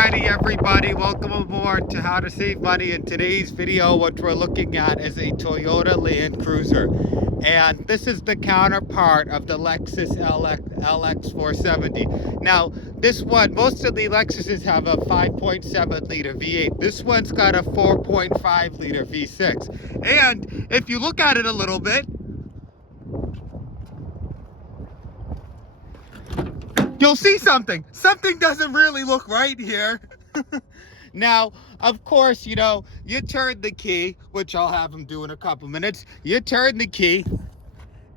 Friday, everybody. Welcome aboard to How to Save Money. In today's video, what we're looking at is a Toyota Land Cruiser. And this is the counterpart of the Lexus LX 470. Now, this one, most of the Lexuses have a 5.7 liter V8. This one's got a 4.5 liter V6. And if you look at it a little bit, you'll see something. Something doesn't really look right here. Now, of course, you know, you turn the key, which I'll have him do in a couple minutes. You turn the key,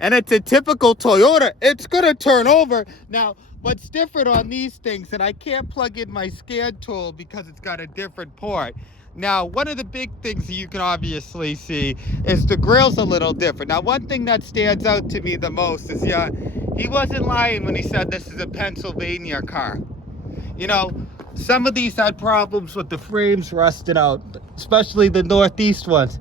and it's a typical Toyota. It's gonna turn over. Now, what's different on these things, and I can't plug in my scan tool because it's got a different port. Now, one of the big things that you can obviously see is the grill's a little different. Now, one thing that stands out to me the most is, yeah, he wasn't lying when he said this is a Pennsylvania car. You know, some of these had problems with the frames rusted out, especially the Northeast ones.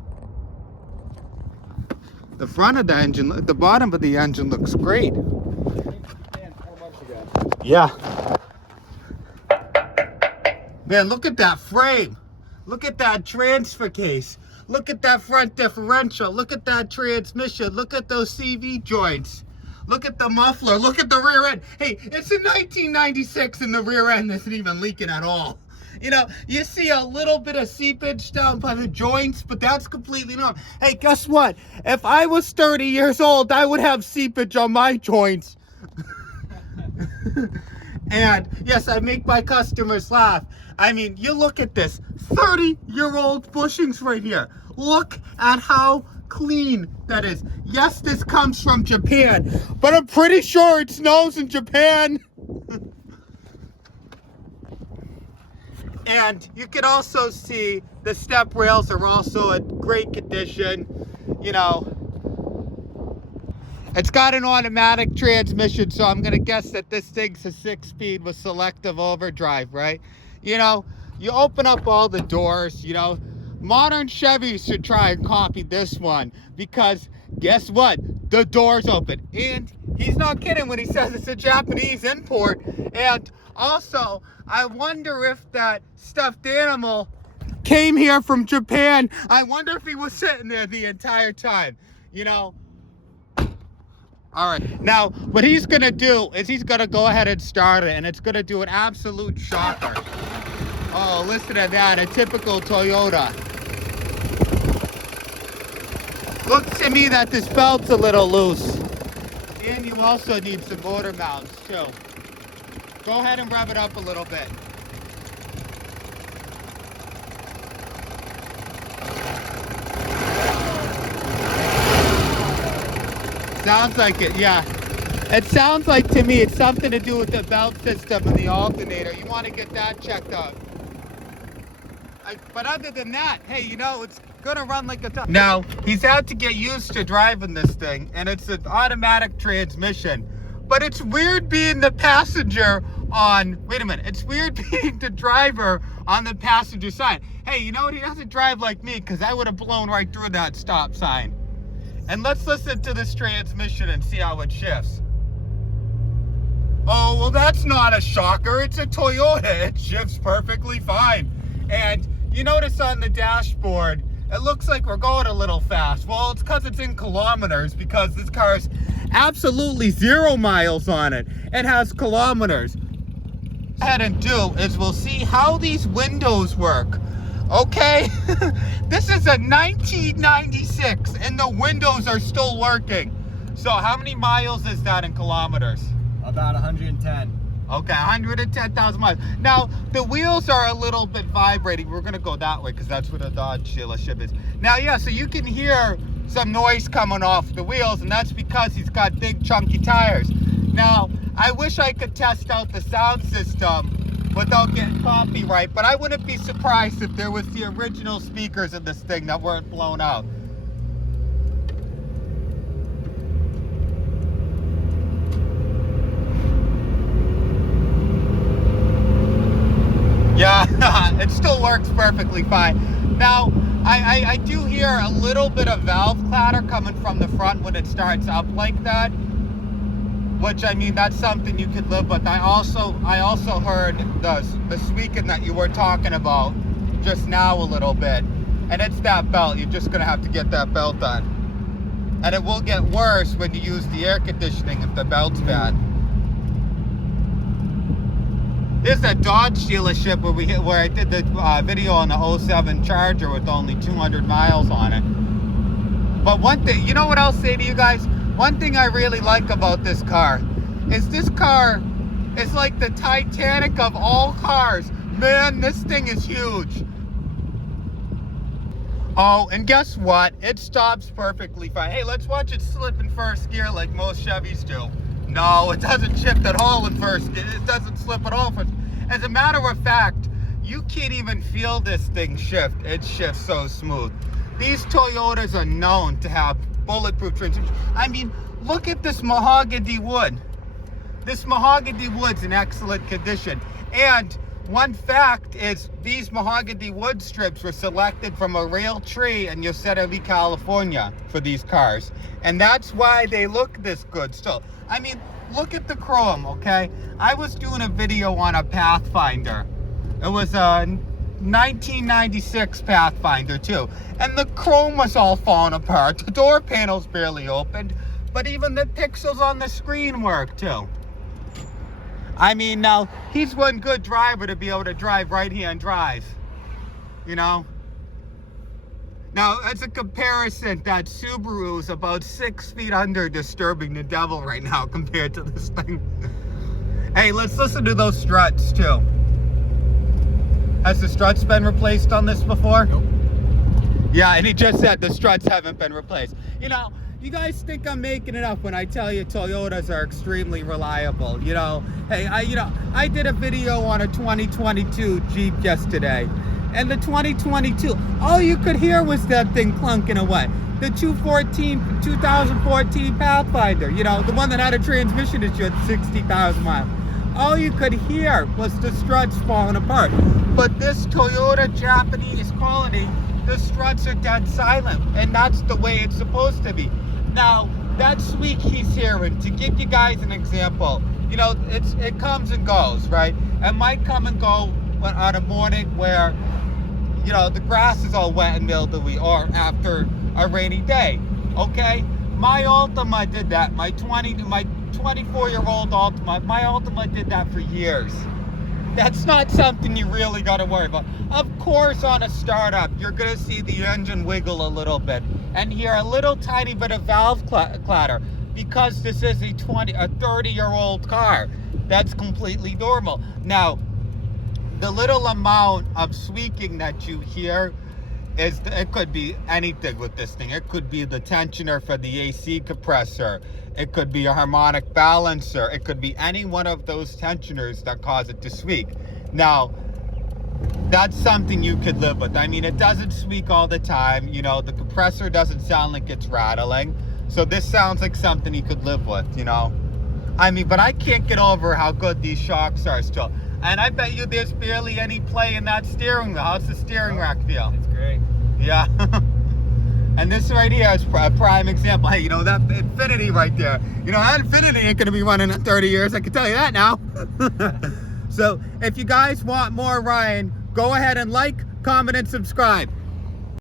The front of the engine, the bottom of the engine looks great. Yeah. Man, look at that frame. Look at that transfer case. Look at that front differential. Look at that transmission. Look at those CV joints. Look at the muffler. Look at the rear end. Hey, it's a 1996 and the rear end isn't even leaking at all. You know, you see a little bit of seepage down by the joints, but that's completely normal. Hey, guess what? If I was 30 years old, I would have seepage on my joints. And yes, I make my customers laugh. I mean, you look at this 30-year-old bushings right here. Look at how clean that is. Yes, this comes from Japan, but I'm pretty sure it snows in Japan. And you can also see the step rails are also in great condition. You know, it's got an automatic transmission, so I'm gonna guess that this thing's a 6-speed with selective overdrive, right? You know, you open up all the doors, you know. Modern Chevys should try and copy this one, because guess what? The door's open. And he's not kidding when he says it's a Japanese import. And also, I wonder if that stuffed animal came here from Japan. I wonder if he was sitting there the entire time, you know. All right, now what he's gonna do is he's gonna go ahead and start it, and it's gonna do an absolute shocker. Oh, listen to that, a typical Toyota. Looks to me that this belt's a little loose. And you also need some motor mounts too. Go ahead and rev it up a little bit. Sounds like it, yeah. It sounds like to me it's something to do with the belt system and the alternator. You want to get that checked out. But other than that, hey, you know, it's gonna run like a top. Now, he's had to get used to driving this thing, and it's an automatic transmission. But it's weird being the passenger on, wait a minute, it's weird being the driver on the passenger side. Hey, you know what, he doesn't drive like me, because I would have blown right through that stop sign. And let's listen to this transmission and see how it shifts. Oh, well, that's not a shocker. It's a Toyota. It shifts perfectly fine. And you notice on the dashboard, it looks like we're going a little fast. Well, it's because it's in kilometers, because this car has absolutely 0 miles on it. It has kilometers. What we'll go ahead and do is we'll see how these windows work. Okay, this is a 1996 and the windows are still working. So how many miles is that in kilometers? About 110. Okay, 110,000 miles. Now, the wheels are a little bit vibrating. We're gonna go that way because that's where the Dodge dealership is. Now, yeah, so you can hear some noise coming off the wheels, and that's because he's got big chunky tires. Now, I wish I could test out the sound system without getting copyright, but I wouldn't be surprised if there was the original speakers in this thing that weren't blown out. Yeah, it still works perfectly fine. Now, I do hear a little bit of valve clatter coming from the front when it starts up like that. which, I mean, that's something you could live with. I also heard the squeaking that you were talking about just now a little bit, and it's that belt. You're just gonna have to get that belt on, and it will get worse when you use the air conditioning if the belt's bad. There's that Dodge dealership where I did the video on the 07 Charger with only 200 miles on it. But one thing, you know what I'll say to you guys? One thing I really like about this car is like the Titanic of all cars. Man, this thing is huge. Oh, and guess what? It stops perfectly fine. Hey, let's watch it slip in first gear like most Chevys do. No, it doesn't shift at all in first gear. It doesn't slip at all. As a matter of fact, you can't even feel this thing shift. It shifts so smooth. These Toyotas are known to have bulletproof transmission. I mean, look at this mahogany wood. This mahogany wood's in excellent condition. And one fact is these mahogany wood strips were selected from a real tree in Yosemite, California for these cars. And that's why they look this good still. I mean, look at the chrome, okay? I was doing a video on a Pathfinder. It was a 1996 Pathfinder too. And the chrome was all falling apart. The door panels barely opened, but even the pixels on the screen work too. I mean, now, he's one good driver to be able to drive right-hand drive, you know? Now, as a comparison, that Subaru is about 6 feet under disturbing the devil right now compared to this thing. Hey, let's listen to those struts, too. Has the struts been replaced on this before? Nope. Yeah, and he just said the struts haven't been replaced. You know, you guys think I'm making it up when I tell you Toyotas are extremely reliable. You know, hey, I did a video on a 2022 Jeep yesterday. And the 2022, all you could hear was that thing clunking away. The 2014 Pathfinder, you know, the one that had a transmission issue at 60,000 miles. All you could hear was the struts falling apart. But this Toyota Japanese quality, the struts are dead silent. And that's the way it's supposed to be. Now, that squeak he's hearing, to give you guys an example, you know, it comes and goes, right? It might come and go on a morning where, you know, the grass is all wet and mildewy, or after a rainy day, okay? My Altima did that. My 24-year-old Altima, my Altima did that for years. That's not something you really got to worry about. Of course, on a startup, you're going to see the engine wiggle a little bit and hear a little tiny bit of valve clatter because this is a 30-year-old car. That's completely normal. Now, the little amount of squeaking that you hear it could be anything with this thing. It could be the tensioner for the AC compressor. It could be a harmonic balancer. It could be any one of those tensioners that cause it to squeak. Now, that's something you could live with. I mean, it doesn't squeak all the time. You know, the compressor doesn't sound like it's rattling. So this sounds like something you could live with, you know. I mean, but I can't get over how good these shocks are still. And I bet you there's barely any play in that steering wheel. How's the steering rack feel? It's great. Yeah. And this right here is a prime example. Hey, you know, that Infiniti right there. You know, that Infiniti ain't going to be running in 30 years. I can tell you that now. So, if you guys want more Ryan, go ahead and like, comment, and subscribe.